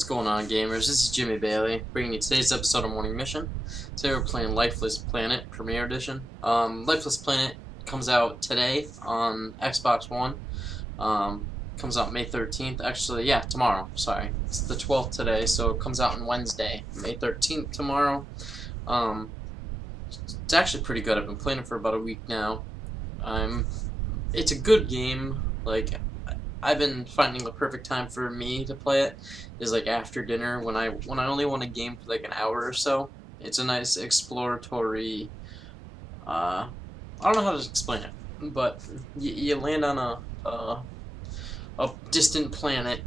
What's going on, gamers? This is Jimmy Bailey, bringing you today's episode of Morning Mission. Today we're playing Lifeless Planet Premiere Edition. Lifeless Planet comes out today on Xbox One. Comes out May 13th. Actually, yeah, tomorrow. Sorry. It's the 12th today, so it comes out on Wednesday, May 13th tomorrow. It's actually pretty good. I've been playing it for about a week now. It's a good game. Like, I've been finding the perfect time for me to play it is like after dinner when I only want a game for like an hour or so. It's a nice exploratory. I don't know how to explain it, but you land on a distant planet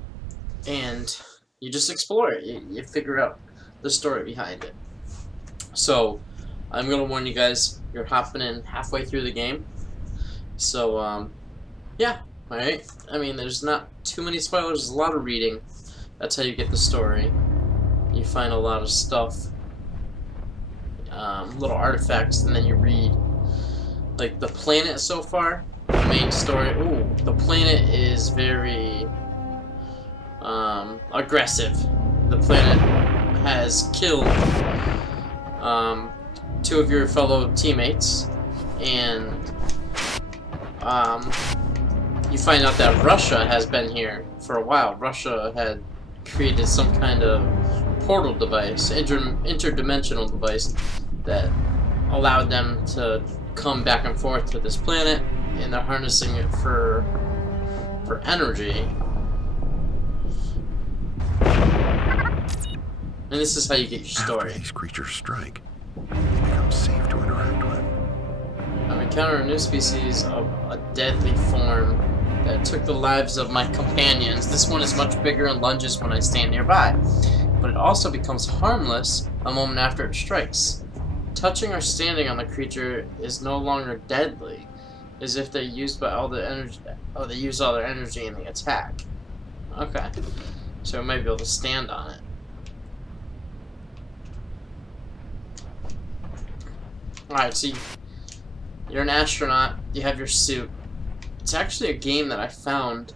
and you just explore it. You figure out the story behind it. So I'm gonna warn you guys, you're hopping in halfway through the game. So yeah. Alright, I mean, there's not too many spoilers, there's a lot of reading. That's how you get the story. You find a lot of stuff, little artifacts, and then you read. Like, the planet so far, the main story, ooh, the planet is very, aggressive. The planet has killed, two of your fellow teammates, and, you find out that Russia has been here for a while. Russia had created some kind of portal device, interdimensional device, that allowed them to come back and forth to this planet, and they're harnessing it for energy. And this is how you get your story. After these creatures strike, they become safe to interact with. I've encountered a new species of a deadly form that took the lives of my companions. This one is much bigger and lunges when I stand nearby, but it also becomes harmless a moment after it strikes. Touching or standing on the creature is no longer deadly, as if they used all their energy. Oh, they use all their energy in the attack. Okay, so we might be able to stand on it. All right, so you're an astronaut. You have your suit. It's actually a game that I found,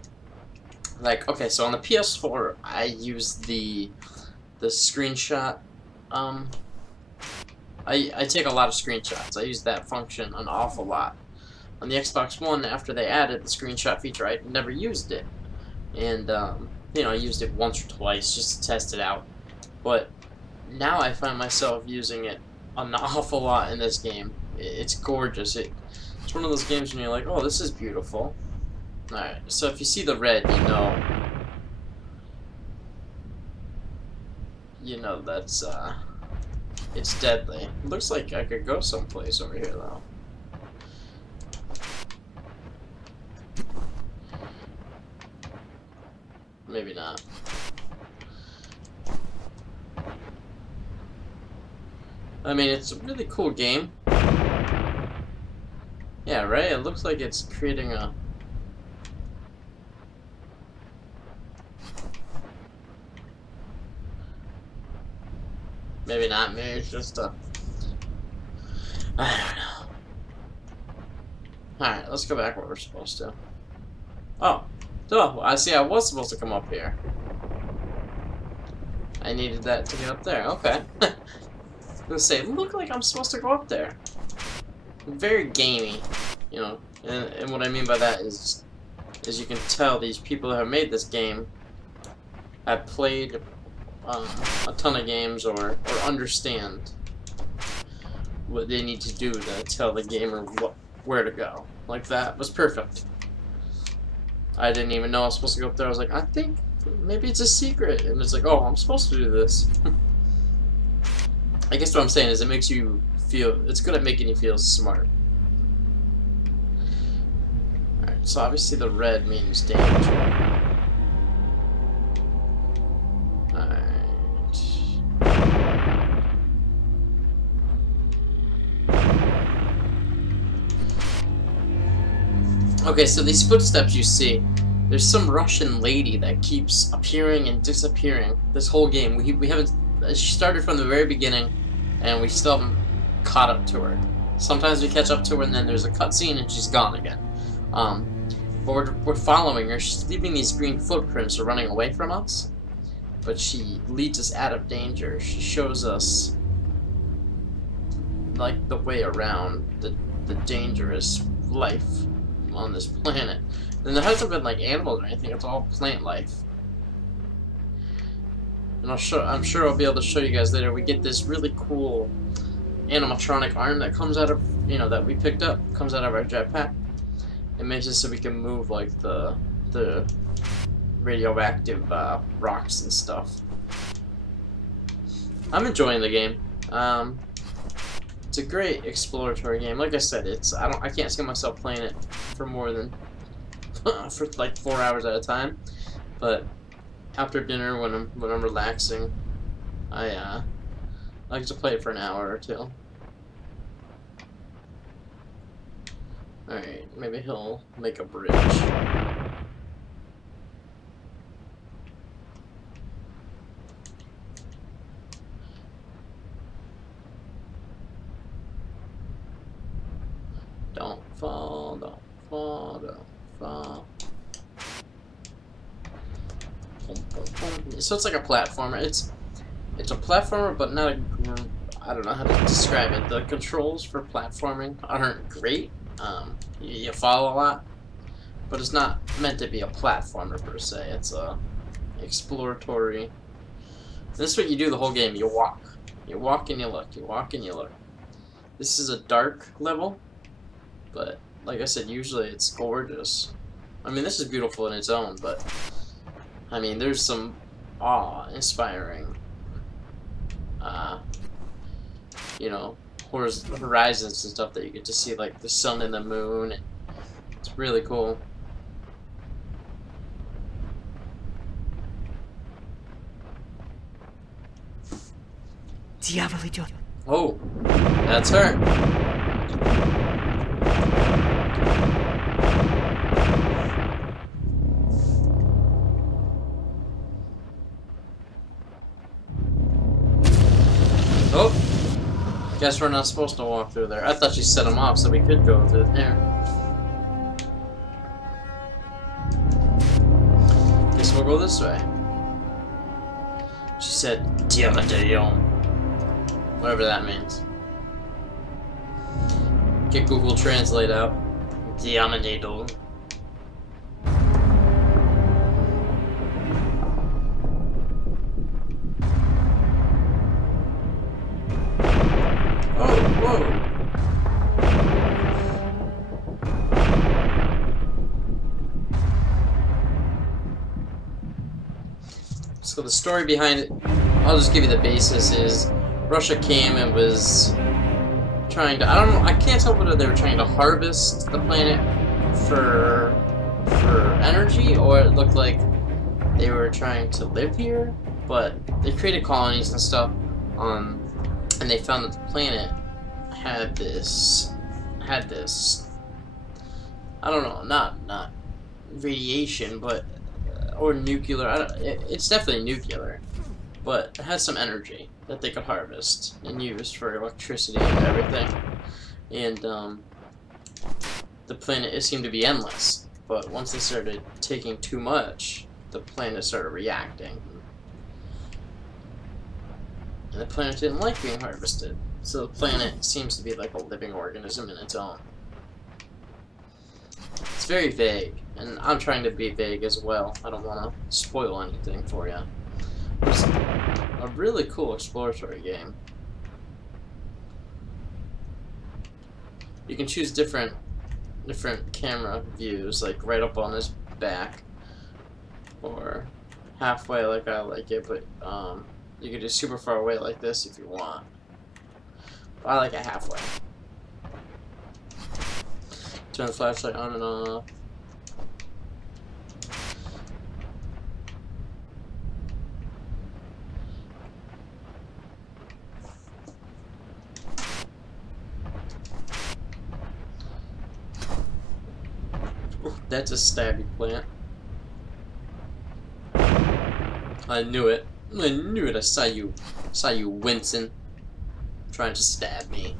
like, okay, so on the PS4, I used the screenshot, I take a lot of screenshots. I use that function an awful lot. On the Xbox One, after they added the screenshot feature, I never used it. And, you know, I used it once or twice just to test it out. But now I find myself using it an awful lot in this game. It's gorgeous. It's one of those games when you're like, oh, this is beautiful. Alright, so if you see the red, you know that's, it's deadly. It looks like I could go someplace over here, though. Maybe not. I mean, it's a really cool game. Yeah, right? It looks like it's creating a... Maybe not, maybe it's just a... I don't know. Alright, let's go back where we're supposed to. Oh. So, I see I was supposed to come up here. I needed that to get up there. Okay. I was gonna say, look like I'm supposed to go up there. Very gamey, you know, and what I mean by that is, as you can tell, these people who have made this game have played a ton of games or understand what they need to do to tell the gamer where to go. Like, that was perfect. I didn't even know I was supposed to go up there. I was like, I think maybe it's a secret, and it's like, oh, I'm supposed to do this. I guess what I'm saying is it makes you feel, it's good at making you feel smart. Alright, so obviously the red means danger. Alright. Okay, so these footsteps you see, there's some Russian lady that keeps appearing and disappearing this whole game. We haven't, she started from the very beginning, and we still haven't caught up to her. Sometimes we catch up to her and then there's a cutscene and she's gone again. But we're following her. She's leaving these green footprints or running away from us. but she leads us out of danger. She shows us like the way around the dangerous life on this planet. And there hasn't been like animals or anything, it's all plant life. And I'm sure I'll be able to show you guys later. We get this really cool animatronic arm that comes out of, you know, that we picked up, comes out of our jetpack. It makes it so we can move like the radioactive rocks and stuff. I'm enjoying the game. It's a great exploratory game. Like I said, I can't see myself playing it for more than for like 4 hours at a time. But after dinner, when I'm relaxing, I like to play it for an hour or two. Alright, maybe he'll make a bridge. Don't fall, don't fall, don't fall. So it's like a platformer. It's a platformer, but not a. I don't know how to describe it. The controls for platforming aren't great. You fall a lot, but it's not meant to be a platformer per se. It's a exploratory. This is what you do the whole game. You walk and you look. You walk and you look. This is a dark level, but like I said, usually it's gorgeous. I mean, this is beautiful in its own, but I mean, there's some awe-inspiring, you know, horizons and stuff that you get to see, like the sun and the moon. And it's really cool. Oh, that's her. Oh, guess we're not supposed to walk through there. I thought she set them off so we could go through there. Guess we'll go this way. She said, Diamadeo. Whatever that means. Get Google Translate out. Diamadeo. So the story behind it, I'll just give you the basis, is Russia came and was trying to, I don't know, I can't tell whether they were trying to harvest the planet for energy, or it looked like they were trying to live here, but they created colonies and stuff, and they found that the planet had this, I don't know, not radiation, but or nuclear. It's definitely nuclear, but it has some energy that they could harvest and use for electricity and everything. And the planet, it seemed to be endless, but once they started taking too much, the planet started reacting, and the planet didn't like being harvested. So the planet seems to be like a living organism in its own. It's very vague, and I'm trying to be vague as well. I don't want to spoil anything for you. It's a really cool exploratory game. You can choose different camera views, like right up on his back, or halfway like I like it, but you can do super far away like this if you want. But I like it halfway. Turn the flashlight on and off. Ooh, that's a stabby plant. I knew it. I knew it. I saw you wincing, trying to stab me.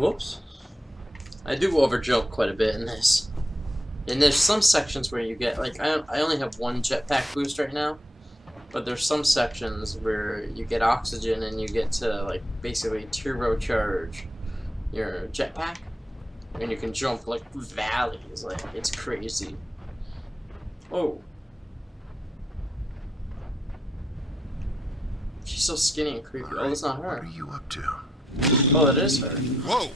Whoops. I do overjump quite a bit in this. And there's some sections where you get, like, I only have one jetpack boost right now. But there's some sections where you get oxygen and you get to, like, basically turbocharge your jetpack. And you can jump, like, valleys. Like, it's crazy. Oh. She's so skinny and creepy. Oh, that's not her. What are you up to? Oh, that is her. Whoa!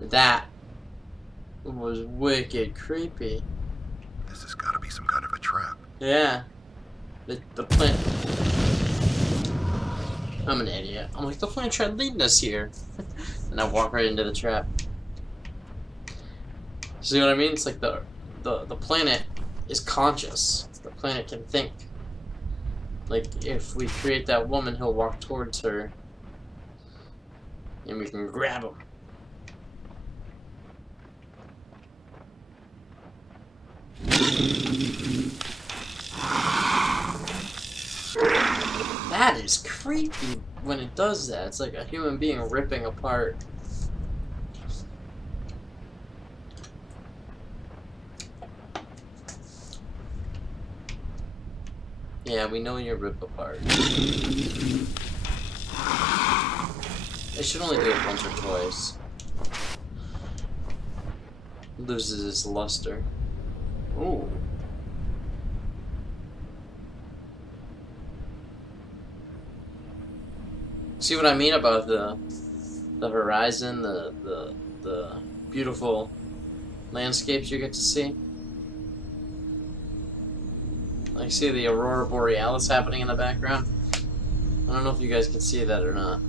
That was wicked creepy. This has got to be some kind of a trap. Yeah. The plant. I'm an idiot. I'm like, the plant tried leading us here. And I walk right into the trap. See what I mean? It's like the planet is conscious. The planet can think. Like, if we create that woman, he'll walk towards her. And we can grab him. That is creepy when it does that. It's like a human being ripping apart. Yeah, we know you rip apart. It should only do it once or twice. Loses its luster. Ooh. See what I mean about the horizon, the beautiful landscapes you get to see? Like, see the Aurora Borealis happening in the background? I don't know if you guys can see that or not.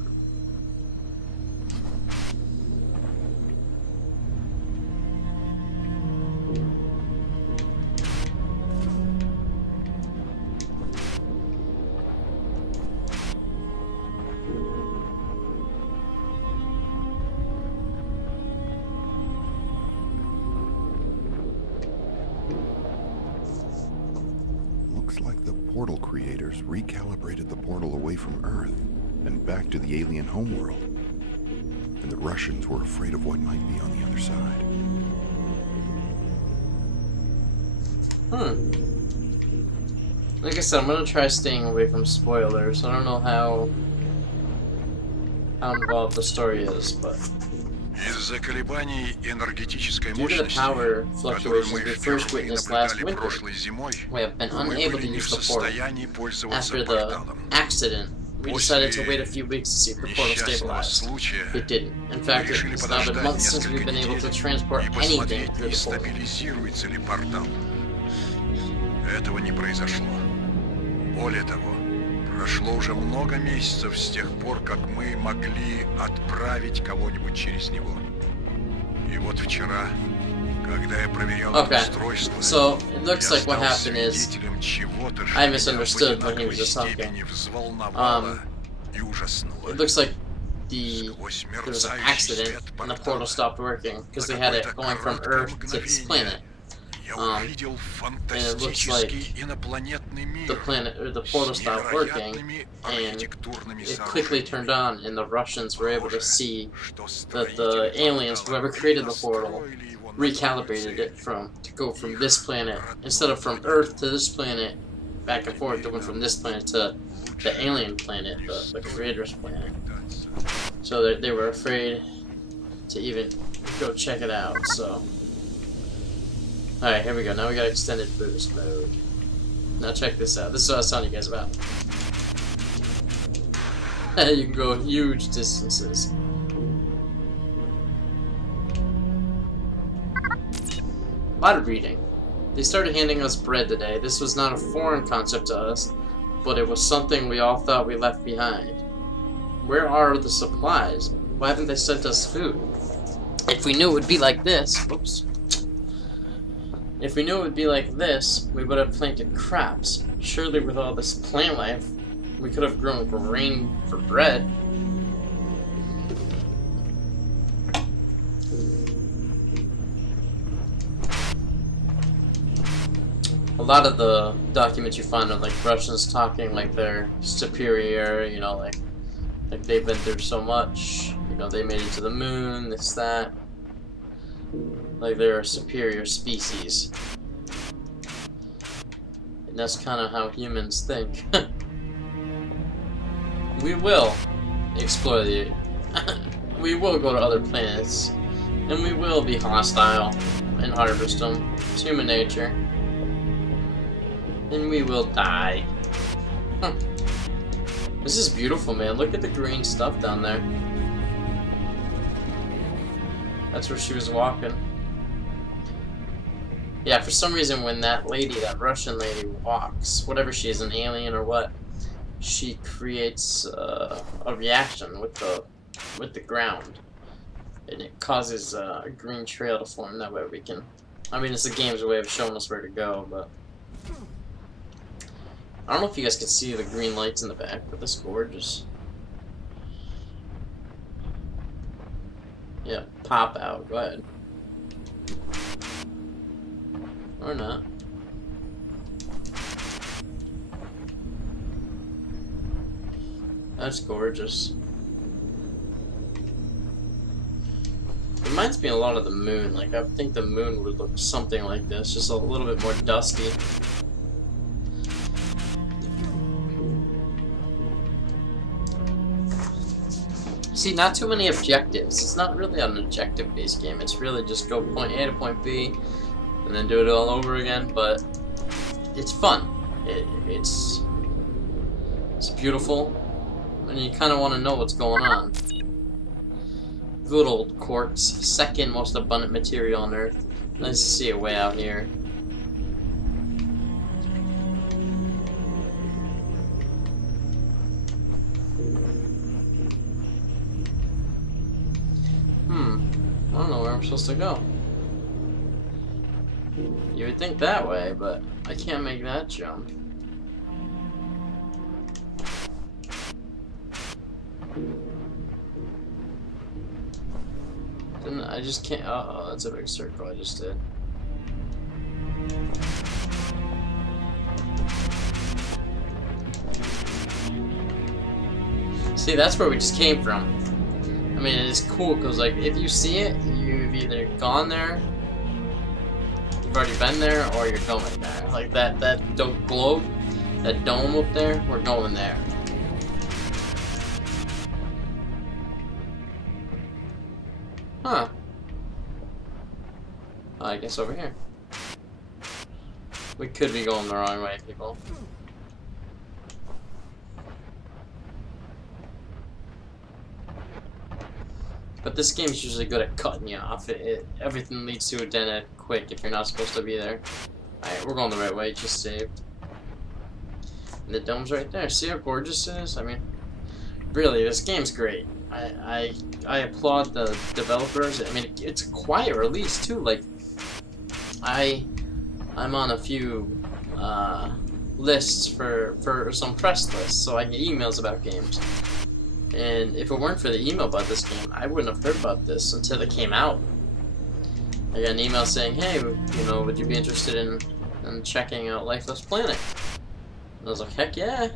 Like the portal creators recalibrated the portal away from Earth and back to the alien homeworld. And the Russians were afraid of what might be on the other side. Like I said, I'm gonna try staying away from spoilers. I don't know how involved the story is, but Из-за колебаний энергетической due to the мощности, power которую fluctuations мы we first впервые witnessed last наблюдали winter, прошлой зимой, we have been мы unable были to не use в the portal. состоянии пользоваться After the порталом. accident, we decided to wait a few weeks to see if the portal Несчастного stabilized. случая It didn't. In мы fact, решили it's now been подождать months since несколько we've been able to недель transport и anything посмотреть, through не the portal. стабилизируется ли портал. Этого не произошло. Более того, прошло уже много месяцев с тех пор, как мы могли отправить кого-нибудь через него. И вот вчера, когда я проверял устройство, so it looks like what happened is свидетелем чего-то, что I меня misunderstood в when he was одинаковой just talking. степени взволновало и ужаснуло. It looks like there was an accident and the portal stopped working because they had it going from Earth to this planet. And it looks like the planet or the portal stopped working, and it quickly turned on, and the Russians were able to see that the aliens, whoever created the portal, recalibrated it to go from this planet instead of from Earth to this planet, back and forth. They went from this planet to the alien planet, the creator's planet. So they were afraid to even go check it out. So. Alright, here we go. Now we got extended boost mode. Now check this out. This is what I was telling you guys about. You can go huge distances. A lot of reading. They started handing us bread today. This was not a foreign concept to us, but it was something we all thought we left behind. Where are the supplies? Why haven't they sent us food? If we knew it would be like this... Oops. If we knew it would be like this, we would have planted crops. Surely with all this plant life, we could have grown grain for bread. lot of the documents you find are like Russians talking like they're superior, you know, like they've been through so much, you know, they made it to the moon, this, that. Like they're a superior species. And that's kind of how humans think. We will explore the... we will go to other planets. And we will be hostile and harvest them. It's human nature. And we will die. This is beautiful, man. Look at the green stuff down there. That's where she was walking. Yeah, for some reason when that lady, that Russian lady, walks, whatever she is, an alien or what, she creates a reaction with the ground. And it causes a green trail to form. That way we can... I mean, it's the game's way of showing us where to go, but... I don't know if you guys can see the green lights in the back, but this is gorgeous. Yeah, pop out. Go ahead. Or not. That's gorgeous. Reminds me a lot of the moon. Like, I think the moon would look something like this, just a little bit more dusty. See, not too many objectives. It's not really an objective-based game. It's really just go point A to point B, and then do it all over again. But it's fun. It's beautiful, and you kind of want to know what's going on. Good old quartz, second most abundant material on Earth. Nice to see it way out here. I don't know where I'm supposed to go. You would think that way, but I can't make that jump. Then I just can't. Uh-oh, that's a big circle I just did. See, that's where we just came from. I mean, it's cool because, like, if you see it, you've either gone there, you've already been there, or you're going there. Like that globe, that dome up there, we're going there. Huh. I guess over here. We could be going the wrong way, people. But this game's usually good at cutting you off. Everything leads to a dead end quick if you're not supposed to be there. Alright, we're going the right way, just saved. And the dome's right there. See how gorgeous it is? I mean, really, this game's great. I applaud the developers. I mean, it's a quiet release too. Like, I'm on a few lists for some press lists, so I get emails about games. And if it weren't for the email about this game, I wouldn't have heard about this until it came out. I got an email saying, hey, you know, would you be interested in checking out Lifeless Planet? And I was like, heck yeah.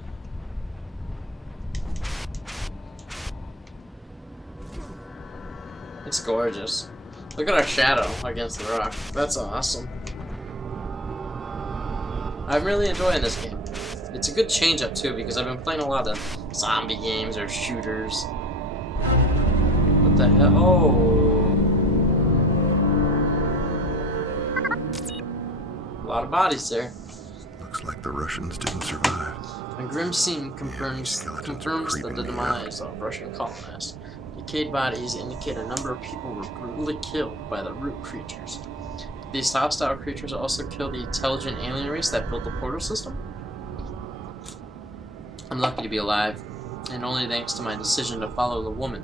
It's gorgeous. Look at our shadow against the rock. That's awesome. I'm really enjoying this game. It's a good change up too, because I've been playing a lot of zombie games or shooters. What the hell? Oh! A lot of bodies there. Looks like the Russians didn't survive. A grim scene confirms the demise of Russian colonists. Decayed bodies indicate a number of people were brutally killed by the root creatures. These hostile creatures also kill the intelligent alien race that built the portal system. I'm lucky to be alive, and only thanks to my decision to follow the woman.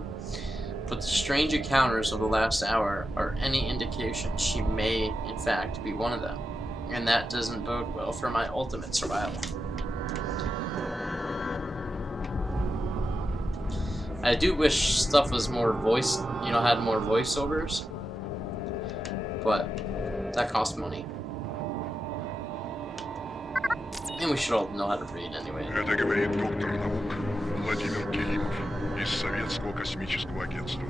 But the strange encounters of the last hour are any indication she may, in fact, be one of them. And that doesn't bode well for my ultimate survival. I do wish stuff was more had more voiceovers. But that costs money. And we should all know how to read anyway. Это говорит доктор наук Владимир Керимов из Советского космического агентства.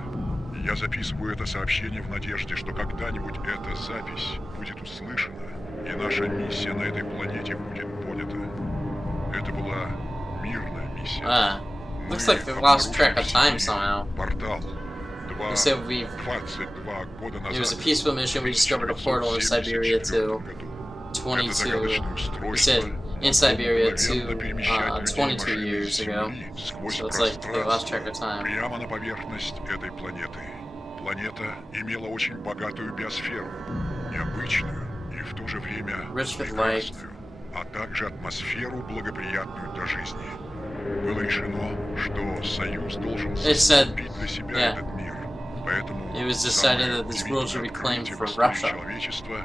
Я записываю это сообщение в надежде, что когда-нибудь эта запись будет услышана, и наша миссия на этой планете будет понята. Это была мирная миссия. Looks like we lost track of time somehow. Портал. You said it was a peaceful mission. We discovered a portal in Siberia to 22. We said in Siberia to 22 years ago. So it's like we lost track of time. Прямо на поверхность этой планеты. Планета имела очень богатую биосферу, необычную и в то же время прекрасную, а также атмосферу, благоприятную для жизни. Было решено, что Союз должен закрепить для себя этот мир. Поэтому самое удивительное человечество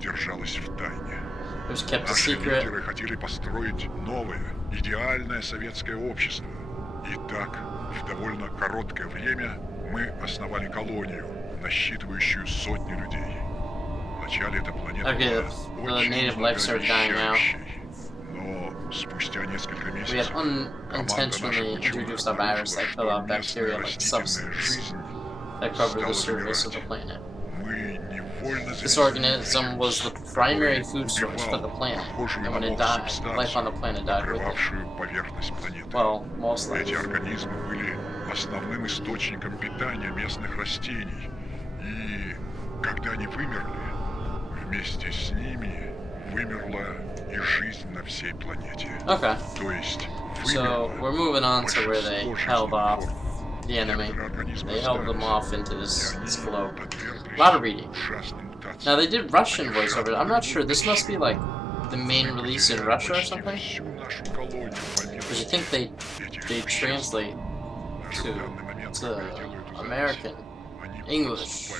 держалось в тайне. Наши лидеры хотели построить новое, идеальное советское общество. И так, в довольно короткое время, мы основали колонию, насчитывающую сотни людей. Вначале эта планета была очень многообещающей, но спустя несколько месяцев команда наших ученых обнаружила, что местная растительная жизнь стала вымирать. Мы невольно This organism was the primary food source for the planet, and when it died, life on the planet died with it. Well, most likely. Эти организмы были основным источником питания местных растений, и когда они вымерли, вместе с ними вымерла и жизнь на всей планете. Okay. То есть So we're moving on to where they held off the enemy. They held them off into this globe. A lot of reading. Now they did Russian voiceover. I'm not sure. This must be like the main release in Russia or something. Because you think they translate to American English.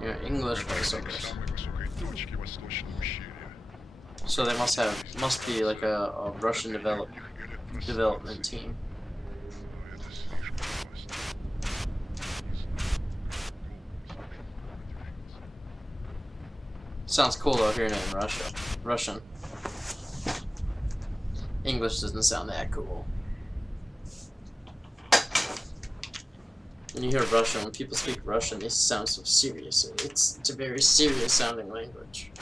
You know, English voiceovers. So they must be like a Russian development team. Sounds cool though hearing it in Russian. English doesn't sound that cool. When you hear Russian, when people speak Russian, they sound so serious. It's a very serious sounding language.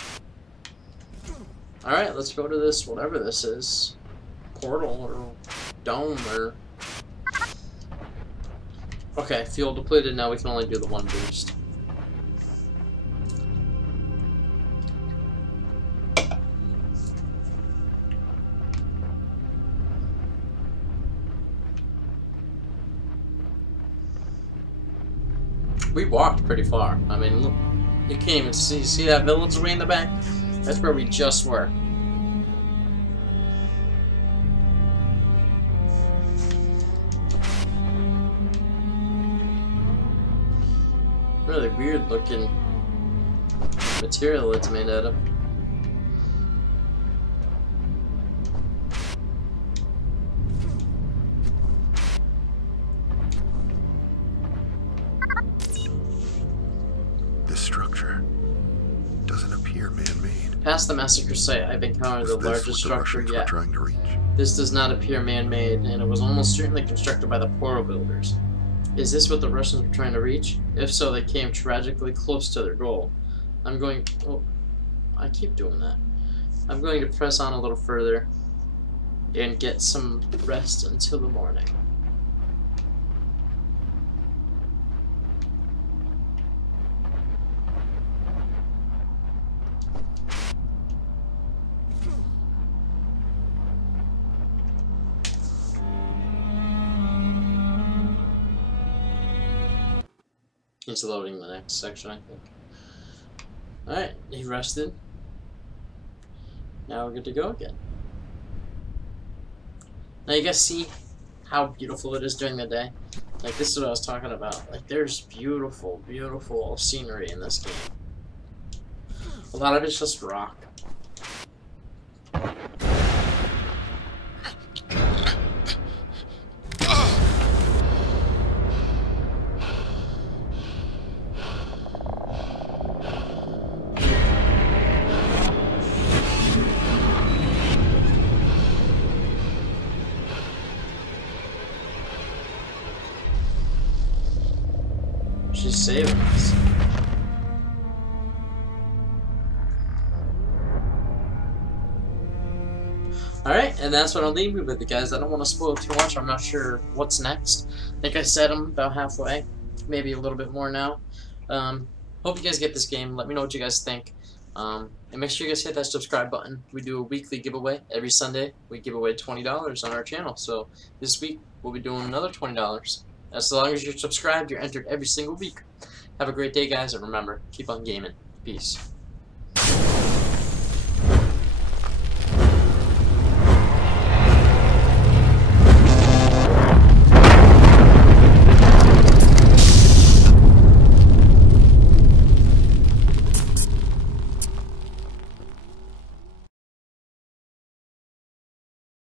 Alright, let's go to this, whatever this is. Portal or dome or... Okay, fuel depleted, now we can only do the one boost. We walked pretty far. I mean, look, you can't even see that village way in the back? That's where we just were. Really weird looking material it's made out of. This structure doesn't appear man-made. Past the massacre site, I've encountered the largest structure yet. Trying to reach? This does not appear man-made, and it was almost certainly constructed by the portal builders. Is this what the Russians were trying to reach? If so, they came tragically close to their goal. I'm going... Oh, I keep doing that. I'm going to press on a little further and get some rest until the morning. It's loading the next section, I think. Alright, he rested. Now we're good to go again. Now you guys see how beautiful it is during the day? Like, this is what I was talking about. Like, there's beautiful, beautiful scenery in this game. A lot of it's just rock. She's saving us. Alright, and that's what I'll leave you with, it, guys. I don't want to spoil too much. I'm not sure what's next. I think I said I'm about halfway. Maybe a little bit more now. Hope you guys get this game. Let me know what you guys think. And make sure you guys hit that subscribe button. We do a weekly giveaway. Every Sunday, we give away $20 on our channel. So this week, we'll be doing another $20. As long as you're subscribed, you're entered every single week. Have a great day, guys, and remember, keep on gaming. Peace.